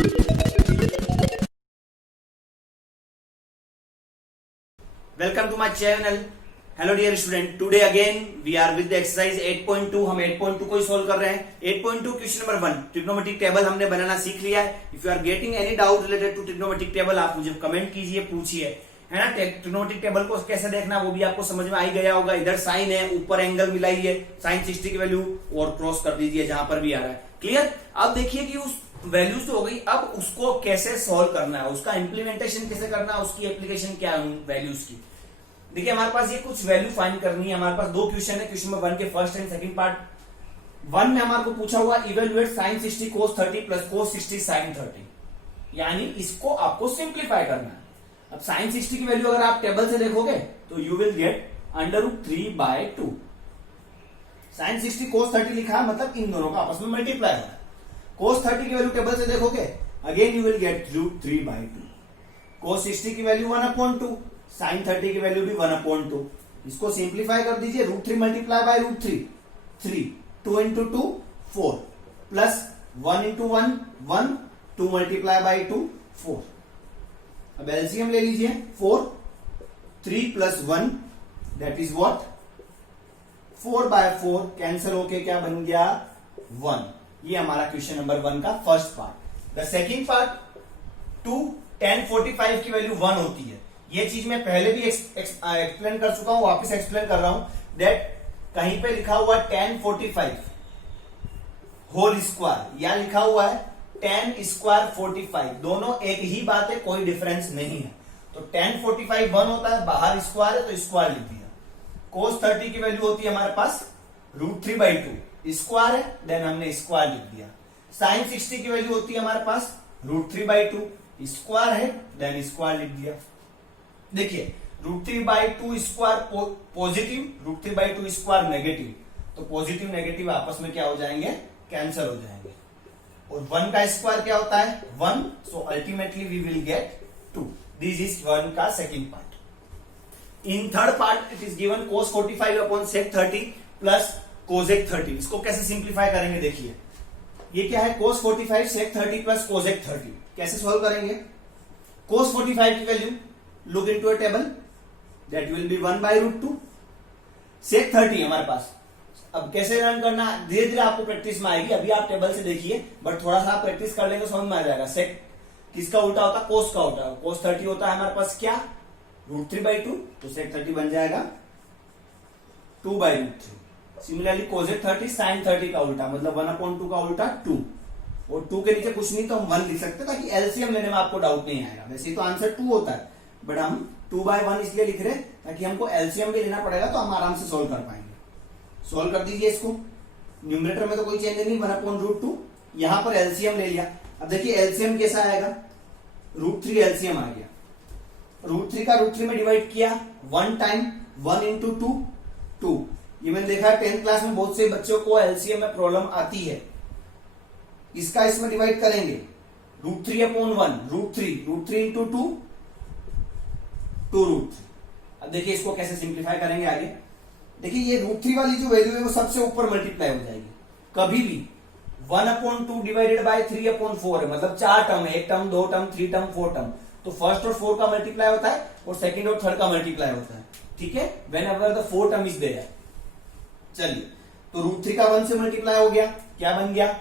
Welcome to my channel. Hello dear student, today again we are with the exercise 8.2। हम 8.2 को ही solve कर रहे हैं। 8.2 क्वेश्चन नंबर 1, ट्रिग्नोमेट्रिक टेबल हमने बनाना सीख लिया है। If you are getting any doubt related to trigonometric table, आप मुझे कमेंट कीजिए, पूछिए, है ना। ट्रिग्नोमेट्रिक टेबल को कैसे देखना वो भी आपको समझ में आ ही गया होगा। इधर साइन है, ऊपर एंगल मिलाइए, साइन 60 की वैल्यू और क्रॉस कर दीजिए जहां पर भी आ रहा है। क्लियर। अब देखिए कि उस वैल्यूज तो हो गई, अब उसको कैसे सॉल्व करना है, उसका इंप्लीमेंटेशन कैसे करना है, उसकी एप्लीकेशन क्या है वैल्यूज की। देखिए हमारे पास ये कुछ वैल्यू फाइंड करनी है। हमारे पास दो क्वेश्चन है, क्वेश्चन नंबर 1 के फर्स्ट एंड सेकंड पार्ट। 1 में हमारे को पूछा हुआ evaluate sine 60 cos 30 plus cos 60 sin 30, यानी इसको आपको सिंप्लीफाई करना है। अब साइन 60 की वैल्यू अगर आप टेबल से देखोगे तो you will get √3/2। Sine 60 cos 30 लिखा है, मतलब इन दोनों का आपस में मल्टीप्लाई हो रहा है। cos 30 की वैल्यू टेबल से देखोगे, again you will get √3/2। cos 60 की वैल्यू 1/2, साइन 30 की वैल्यू भी 1/2। इसको सिंप्लीफाई कर दीजिए, √3 multiply by √3, 3, 2 into 2 4, plus 1 into 1 1, 2 multiply by 2 4। अब एलसीएम ले लीजिए, 4, 3 plus 1 that is what 4/4, cancel होके क्या बन गया 1। ये हमारा क्वेश्चन नंबर 1 का first part. The second part, 2 tan 45 की वैल्यू 1 होती है। ये चीज मैं पहले भी एक्सप्लेन कर चुका हूं, वापस एक्सप्लेन कर रहा हूं। दैट कहीं पे लिखा हुआ tan 45 होल स्क्वायर, या लिखा हुआ है tan स्क्वायर 45, दोनों एक ही बात है, कोई डिफरेंस नहीं है। तो tan 45 1 होता है, बाहर स्क्वायर है तो स्क्वायर लिख दिया। cos 30 की वैल्यू होती है हमारे पास √3/2, स्क्वायर है देन हमने स्क्वायर लिख दिया। sin 60 की वैल्यू होती है हमारे पास √3/2, स्क्वायर है देन स्क्वायर लिख दिया। देखिए √3/2 स्क्वायर पॉजिटिव, √3/2 स्क्वायर नेगेटिव, तो पॉजिटिव नेगेटिव आपस में क्या हो जाएंगे, कैंसिल हो जाएंगे। और 1 का स्क्वायर क्या होता है 1, so ultimately we will get 2। This is 1 का second part. In third part it is given cos 45/sec 30 plus cosec 30। इसको कैसे सिंप्लीफाई करेंगे, देखिए ये क्या है cos 45 sec 30 प्लस cosec 30। कैसे सॉल्व करेंगे, cos 45 की value look into a table that will be 1/√2, sec 30 हमारे पास। अब कैसे रन करना धीरे धीरे आपको प्रैक्टिस में आएगी, अभी आप टेबल से देखिए, बट थोड़ा सा आप प्रैक्टिस कर लेंगे समझ में आ जाएगा। sec किसका उल्टा होता है, cos का उल्टा। cos 30 होता है हमारे पास क्या √3/2, तो sec 30 बन जाएगा 2/√3। सिमिलरली cosec 30 sin 30 का उल्टा, मतलब 1/2 का उल्टा 2, और 2 के नीचे कुछ नहीं तो हम 1 लिख सकते ताकि एलसीएम लेने में आपको डाउट नहीं आएगा। वैसे तो आंसर 2 होता है, बट हम 2/1 इसलिए लिख रहे हैं ताकि हमको एलसीएम भी लेना पड़ेगा, तो हम आराम से सोल्व कर पाएंगे। सोल्व कर दीजिए इसको, न्यूमरेटर में तो कोई चेंज नहीं, 1/√2, यहां पर एलसीएम ले लिया। अब देखिए एलसीएम कैसा आएगा, √3 एलसीएम आ गया। √3 का √3 में डिवाइड किया, 1 टाइम 1 into 2 2। ये मैंने देखा है 10th क्लास में बहुत से बच्चों को एलसीएम में प्रॉब्लम आती है। इसका इसमें डिवाइड करेंगे, √3/1, √3 into 2 2√3। अब देखिए इसको कैसे सिंप्लीफाई करेंगे आगे। देखिए ये √3 वाली जो वैल्यू है वो सबसे ऊपर मल्टीप्लाई हो जाएगी। कभी भी 1/2 डिवाइडेड बाय 3/4 है, मतलब 4 टर्म है, 1 टर्म 2 टर्म 3 टर्म 4 टर्म, तो फर्स्ट और 4 का मल्टीप्लाई होता है और सेकंड और थर्ड का मल्टीप्लाई होता है। ठीक है, whenever the 4 term is there. चलिए तो √3 का 1 से मल्टीप्लाई हो गया, क्या बन गया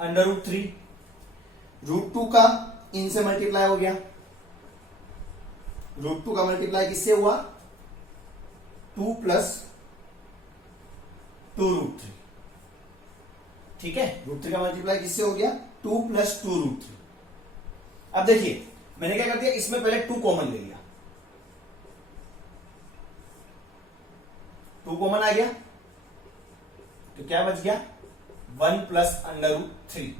√3। √2 का इन से मल्टीप्लाई हो गया, √2 का मल्टीप्लाई किससे हुआ 2 प्लस 2√3। ठीक है, √3 का मल्टीप्लाई किससे हो गया 2 प्लस 2√3। अब देखिए मैंने क्या कर दिया, इसमें पहले 2 कॉमन ले लिया, 2 कॉमन आ गया तो क्या बच गया 1 प्लस √3।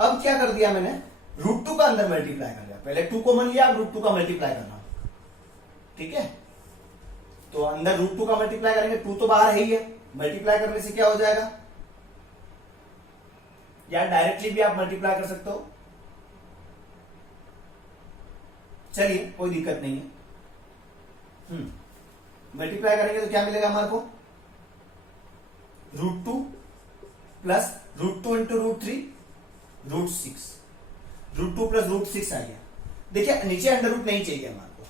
अब क्या कर दिया मैंने, √2 का अंदर मल्टीप्लाई कर दिया, पहले 2 कॉमन लिया, अब √2 का मल्टीप्लाई करना। ठीक है, तो अंदर √2 का मल्टीप्लाई करेंगे, 2 तो बाहर है ही है, मल्टीप्लाई करने से क्या हो जाएगा, या डायरेक्टली भी आप मल्टीप्लाई कर सकते हो। चलिए कोई दिक्कत नहीं है। मल्टीप्लाई करेंगे तो क्या मिलेगा हमारे को, √2 प्लस √2 into √3 √2 प्लस √6 आ गया। देखिए नीचे अंडर रूट नहीं चाहिए हमारे को,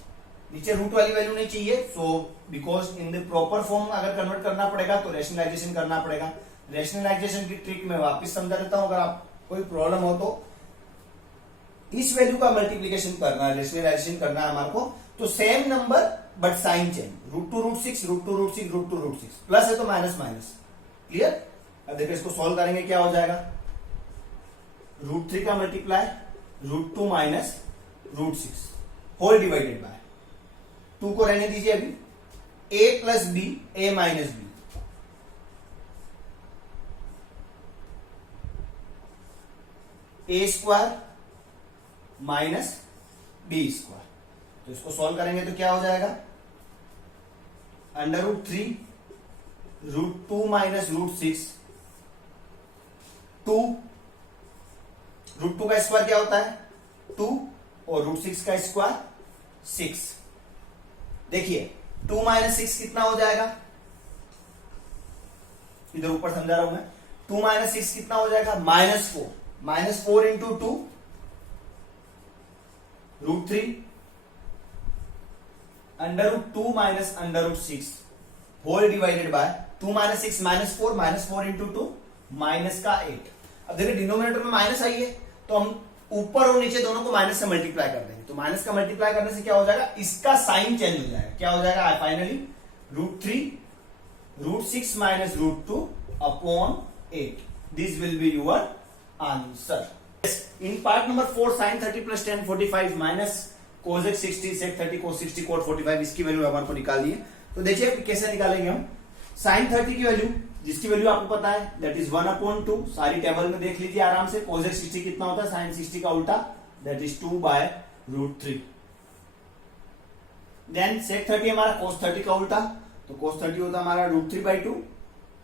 नीचे रूट वाली वैल्यू नहीं चाहिए। So because in the proper form अगर कन्वर्ट करना पड़ेगा तो रेशनलाइजेशन करना पड़ेगा। रेशनलाइजेशन की ट्रिक मैं वापस समझा देता हूं, अगर आप कोई प्रॉब्लम हो तो इस वैल्यू का मल्टीप्लीकेशन करना है, रेशनलाइजेशन करना है हमारे को, तो same number but sign change, √2 √6 √2 √6 √2 √6, plus है तो माइनस माइनस। क्लियर? अब देखिए इसको सॉल्व करेंगे क्या हो जाएगा, √3 का multiply √2 minus √6 whole divided by 2 को रहने दीजिए अभी, a plus b a minus b, a² minus b²। तो इसको सॉल्व करेंगे तो क्या हो जाएगा, √3 √2 माइनस √6 2, √2 का स्क्वायर क्या होता है 2 और √6 का स्क्वायर 6। देखिए 2 माइनस 6 कितना हो जाएगा, इधर ऊपर समझा रहा हूं मैं, 2 माइनस 6 कितना हो जाएगा minus 4 into 2 √3 √2 minus √6 whole divided by 2 minus 6 minus 4 into 2 minus का 8। अब देखिए डिनोमिनेटर में माइनस आई है तो हम ऊपर और नीचे दोनों को माइनस से मल्टीप्लाई कर देंगे, तो माइनस का मल्टीप्लाई करने से क्या हो जाएगा, इसका साइन चेंज हो जाएगा, क्या हो जाएगा finally √3 √6 minus √2 upon 8। This will be your answer. In part number 4 sin 30 plus tan 45 minus cos 60 sec 30 cos 60 cot 45 इसकी वैल्यू हमारे को निकालनी है। तो देखिए कैसे निकालेंगे हम sin 30 की वैल्यू, जिसकी वैल्यू आपको पता है दैट इज 1/2, सारी टेबल में देख लीजिए आराम से। cos 60 कितना होता है sin 60 का उल्टा, दैट इज 2/√3। देन sec 30 हमारा cos 30 का उल्टा, तो cos 30 होता है हमारा √3/2,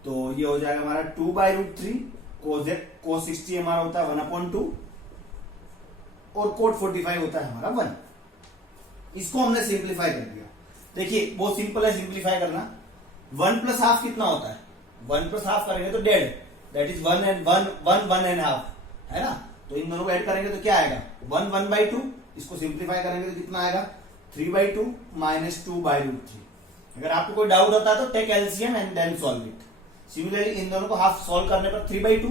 तो ये हो जाएगा हमारा 2/√3। cos 60 हमारा होता है 1/2 और cot 45 होता है हमारा 1। इसको हमने सिंप्लीफाई कर दिया। देखिए बहुत सिंपल है सिंप्लीफाई करना। 1 प्लस हाफ कितना होता है, 1 प्लस हाफ करेंगे तो डेढ़, दैट इज 1 and 1.5 है ना। तो इन दोनों को ऐड करेंगे तो क्या आएगा 1/2। इसको सिंप्लीफाई करेंगे तो कितना आएगा 3/2 माइनस 2/√3। अगर आपको कोई डाउट होता है तो take LCM and then solve it. Similarly इन दोनों को हाफ सॉल्व करने पर 3/2,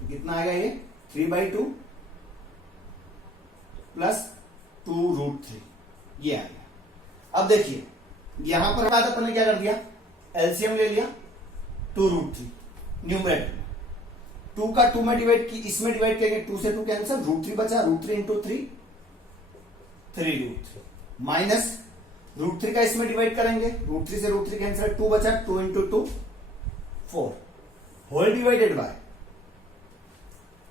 तो कितना आएगा ये 3/2 प्लस 2√3, ये आ गया। अब देखिए यहां पर बात अपन ने क्या कर दिया, एलसीएम ले लिया 2√3 न्यूमरेटर में, 2 का 2 में डिवाइड की, इसमें डिवाइड करेंगे 2 से 2 कैंसिल, √3 बचा, √3 इंटू 3 3√3 माइनस √3 का इसमें डिवाइड करेंगे, √3 से √3 कैंसिल, 2 बचा, 2 into 2 4 whole divided by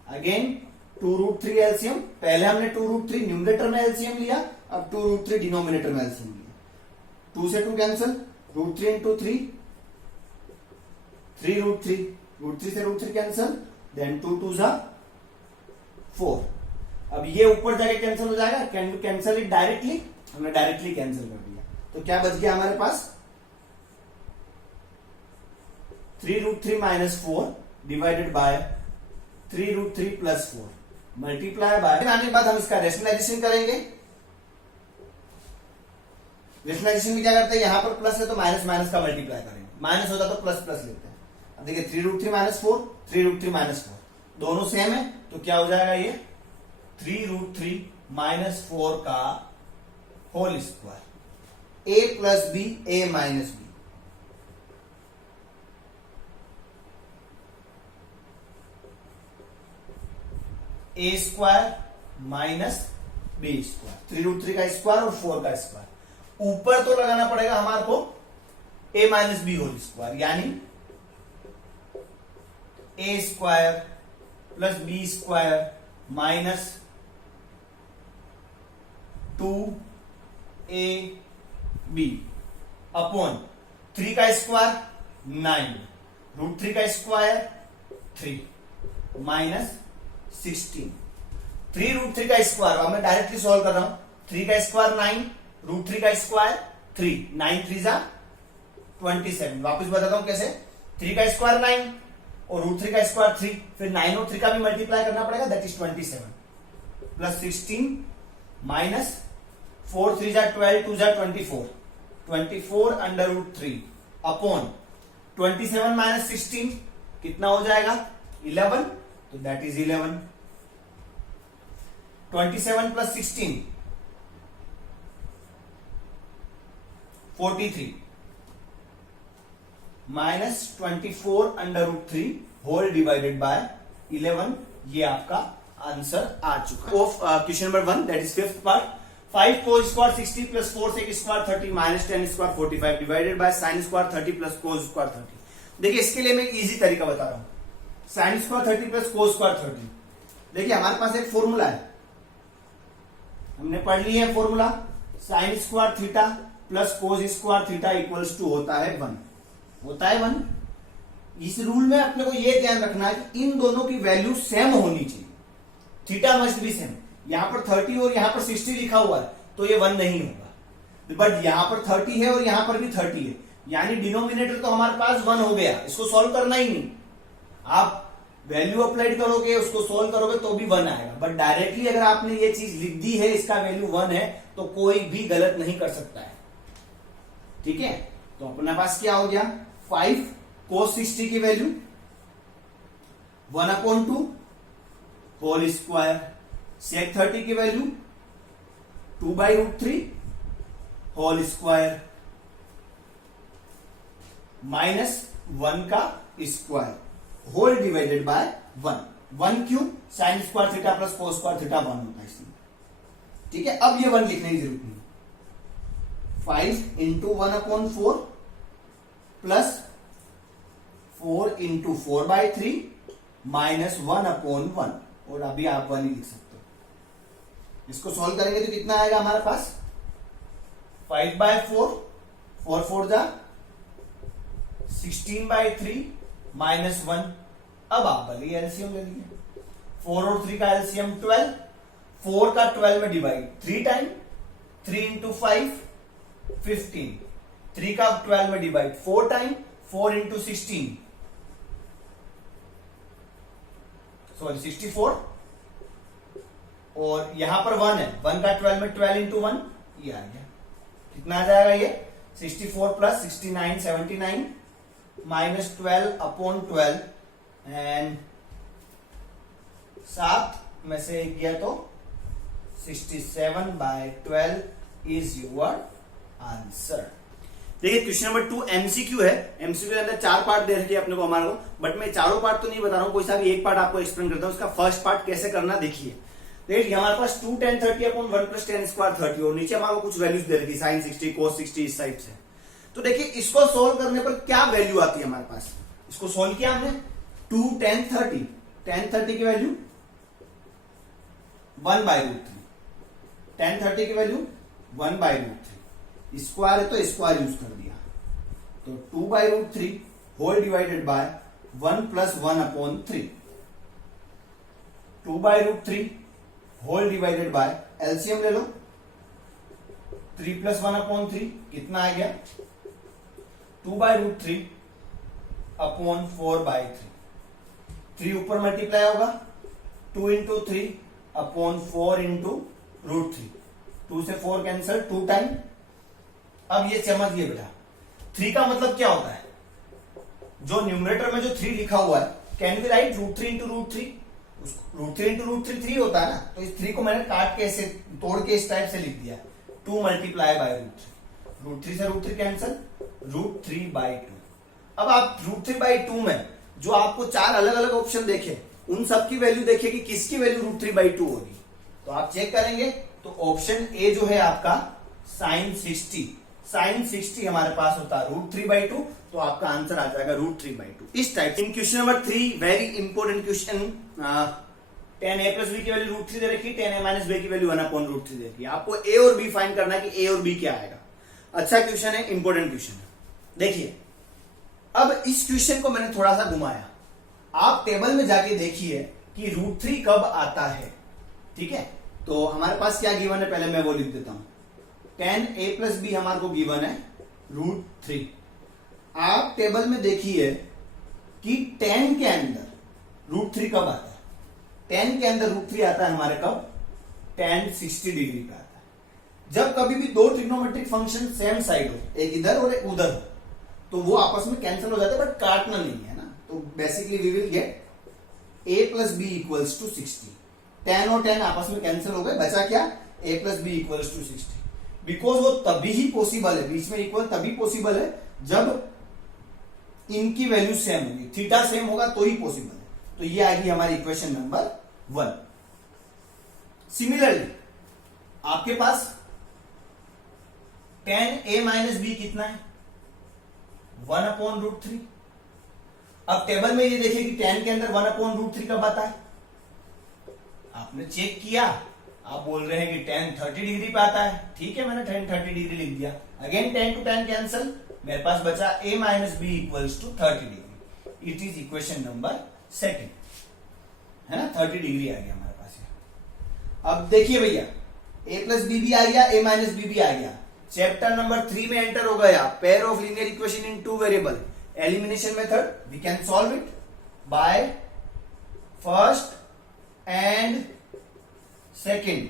again 2√3 LCM. पहले हमने 2√3 न्यूमरेटर में एलसीएम लिया, अब 2√3 डिनोमिनेटर में एलसीएम लिया। 2 से 2 कैंसिल, √3 इंटू 3 3√3, √3 से √3 कैंसिल, देन 2 2 4। अब ये ऊपर जाके कैंसिल हो जाएगा, can you cancel it directly, हमने डायरेक्टली कैंसिल कर दिया। तो क्या बच गया हमारे पास 3√3 minus 4 divided by 3√3 plus 4 multiply by, आने के बाद हम इसका रेशनलाइजेशन करेंगे। रेशनलाइजेशन में क्या करते हैं, यहां पर प्लस है तो माइनस माइनस का मल्टीप्लाई करेंगे, माइनस होता तो प्लस प्लस लेते हैं। अब देखिए 3√3 माइनस 4 3√3 माइनस 4 दोनों सेम है, तो क्या हो जाएगा ये 3√3 माइनस 4 का whole square, a plus b a minus b, a² minus b², 3√3 का स्क्वायर और 4 का स्क्वायर। ऊपर तो लगाना पड़ेगा हमारे को a minus b whole square, यानी a² plus b² minus 2ab upon 3 का स्क्वायर 9, √3 का स्क्वायर 3 माइनस 16। 3√3 का स्क्वायर अब मैं डायरेक्टली सॉल्व कर रहा हूं, 3 का स्क्वायर 9, √3 का स्क्वायर 3, 9 3 27। वापस बताता हूं कैसे, 3 का स्क्वायर 9 और रूट 3 का स्क्वायर 3, फिर 9 और 3 का भी मल्टीप्लाई करना पड़ेगा, दैट इज 27 प्लस 16 माइनस 4 3 जा 12 2 जा 24 अंडर रूट 3 अपॉन 27 माइनस 16 कितना हो जाएगा 11, तो that is 11। 27 plus 16 43 minus 24 under root 3 whole divided by 11, ये आपका आंसर आ चुका है of question number 1, that is fifth part. 5 cos square 60 plus 4 sec square 30 minus 10 square 45 divided by sin square 30 plus cos square 30। देखिए इसके लिए मैं एक इजी तरीका बता रहा हूं, sin square 30 plus cos square 30। देखिए हमारे पास एक फॉर्मूला है, हमने पढ़ ली है formula, sin square theta plus cos square theta equals to होता है 1, होता है 1। इस रूल में अपने को यह ध्यान रखना है कि इन दोनों की वैल्यू सेम होनी चाहिए, थीटा मस्ट बी सेम। यहां पर 30 और यहां पर 60 लिखा हुआ है तो ये 1 नहीं होगा, बट यहां पर 30 है और यहां पर भी 30 है, यानी डिनोमिनेटर तो हमारे पास 1 हो गया, इसको सॉल्व करना ही नहीं। आप वैल्यू अप्लाइड करोगे, उसको सॉल्व करोगे तो भी 1 आएगा, बट डायरेक्टली अगर आपने ये चीज लिख दी है इसका वैल्यू 1 है तो कोई भी गलत नहीं कर सकता है, ठीक है। तो अपने पास क्या हो गया 5 cos 60 की वैल्यू 1/2 होल स्क्वायर, sec 30 की वैल्यू 2/√3 होल स्क्वायर माइनस 1 का स्क्वायर होल डिवाइडेड बाय 1 क्यों, sine square theta plus cos square theta 1 होता है इसमें, ठीक है। अब ये 1 लिखने की जरूरत नहीं, 5 इंटू 1/4 प्लस 4 इंटू 4/3 माइनस 1/1, और अभी आप 1 ही लिख सकते हो। इसको सॉल्व करेंगे तो कितना आएगा हमारे पास 5/4, 4 4 जा 16/3 माइनस 1। अब आप भले एलसीएम ले लीजिए, 4 और 3 का एलसीएम 12, 4 का 12 में डिवाइड 3 टाइम, 3 इंटू 5 15, 3 का 12 में डिवाइड 4 टाइम, 4 इंटू 16 सॉरी 64, और यहां पर 1 है, 1 का 12 में 12 इंटू 1 ये आ गया, कितना आ जाएगा ये 64 प्लस 69 79 माइनस 12/12 एंड 7 में से 1 गया तो 67/12 इज योर आंसर। देखिए क्वेश्चन नंबर 2 एमसीक्यू है, एमसीक्यू के अंदर 4 पार्ट दे रखे अपने को हमारे को, बट मैं चारों पार्ट तो नहीं बता रहा हूं, कोई सा भी एक पार्ट आपको एक्सप्लेन करता हूं। उसका फर्स्ट पार्ट कैसे करना देखिए। देखिए हमारे पास 2 10 30 अपॉन 1 प्लस 10 स्क्वायर 30 और नीचे हमारे को कुछ वैल्यूज दे रखी साइन 60 cos 60 इस टाइप से। तो देखिए इसको सोल्व करने पर क्या वैल्यू आती है हमारे पास, इसको सोल्व किया हमने 2 10 30, 10 30 की वैल्यू 1/√3, 10 30 की वैल्यू 1/√3, स्क्वायर है तो स्क्वायर यूज कर दिया, तो 2/√3 whole divided by 1 plus 1/3, 2/√3 whole divided by LCM ले लो, 3 प्लस 1/3 कितना आ गया 2/√3 अपॉन 4/3, 3 ऊपर मल्टीप्लाई होगा 2 इंटू 3 अपॉन 4 इंटू √3, 2 से 4 कैंसल 2 टाइम। अब ये समझिए बेटा 3 का मतलब क्या होता है, जो न्यूमरेटर में जो 3 लिखा हुआ है can be right √3 into √3, √3 into √3 3 होता है ना, तो इस 3 को मैंने काट के ऐसे तोड़ के इस टाइप से लिख दिया 2 मल्टीप्लाई बाय √3 से √3 कैंसल √3/2। अब आप √3/2 में जो आपको 4 अलग अलग ऑप्शन देखे उन सबकी वैल्यू देखिए कि किसकी वैल्यू √3/2 होगी, तो आप चेक करेंगे तो ऑप्शन ए जो है आपका साइन 60, साइन 60 हमारे पास होता है √3/2, तो आपका आंसर आ जाएगा √3/2 इस type. In question number 3 very important question, 10a plus b की वैल्यू √3 दे रखी, 10a माइनस बी की वैल्यू 1/√3 दे रखी। आपको ए और बी फाइंड करना है कि ए और बी क्या आएगा। अच्छा क्वेश्चन है, इंपॉर्टेंट क्वेश्चन है। देखिए अब इस क्वेश्चन को मैंने थोड़ा सा घुमाया, आप टेबल में जाके देखिए कि √3 कब आता है, ठीक है। तो हमारे पास क्या गिवन है, पहले मैं वो लिख देता हूं, 10a प्लस बी हमारे को गिवन है √3। आप टेबल में देखिए कि 10 के अंदर √3 कब आता है। 10 के अंदर √3 आता है हमारे कब, tan 60 डिग्री पे आता है। जब कभी भी दो ट्रिग्नोमेट्रिक फंक्शन सेम साइड हो, एक इधर और एक उधर हो, तो वो आपस में कैंसिल हो जाते हैं, बट काटना नहीं है ना। तो basically we will get a plus b equals to 60। 10 और 10 आपस में कैंसिल हो गए, बचा क्या, a plus b equals to 60। Because वो तभी ही पॉसिबल है, बीच में इक्वल तभी पॉसिबल है जब इनकी वैल्यू सेम होगी, थीटा सेम होगा तो ही पॉसिबल है। तो ये आएगी हमारी इक्वेशन नंबर 1। सिमिलरली आपके पास tan a माइनस बी कितना है, 1/√3। अब टेबल में ये देखिए कि tan के अंदर 1/√3 कब आता है। आपने चेक किया, आप बोल रहे हैं कि tan 30 डिग्री पे आता है, ठीक है, मैंने tan 30 डिग्री लिख दिया। Again tan to tan cancel, मेरे पास बचा a minus b equals to 30 degree. It is equation number 2, है ना। 30 डिग्री आ गया हमारे पास ये। अब देखिए भैया, a प्लस बी भी आ गया, a माइनस बी भी आ गया। चैप्टर नंबर 3 में एंटर हो गया, pair of linear equation in 2 variable, elimination method. We can solve it by first and second.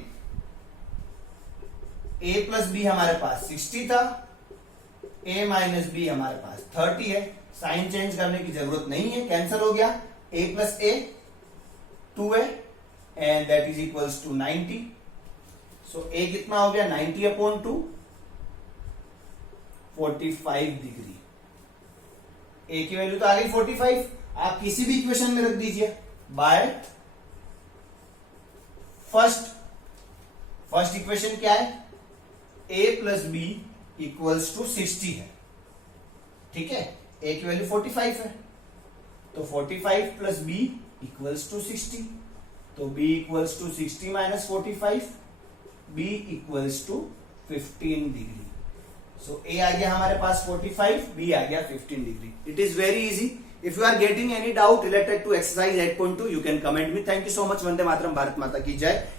a plus b हमारे पास 60 था, a माइनस बी हमारे पास 30 है। साइन चेंज करने की जरूरत नहीं है, कैंसिल हो गया। a प्लस a 2 है and that is equals to 90। So a कितना हो गया, 90/2, 45 डिग्री। a की वैल्यू तो आ गई 45। आप किसी भी इक्वेशन में रख दीजिए बाय फर्स्ट इक्वेशन क्या है, a plus b equals to 60 है, ठीक है। a की वैल्यू 45 है, तो 45 प्लस b इक्वल्स टू 60। तो b equals to 60 minus 45, b equals to 15 degree. So a आ गया हमारे पास 45, b आ गया 15 degree. It is very easy. If you are getting any doubt related to exercise 8.2, you can comment me. Thank you so much. Vande Mataram, Bharat माता की जय।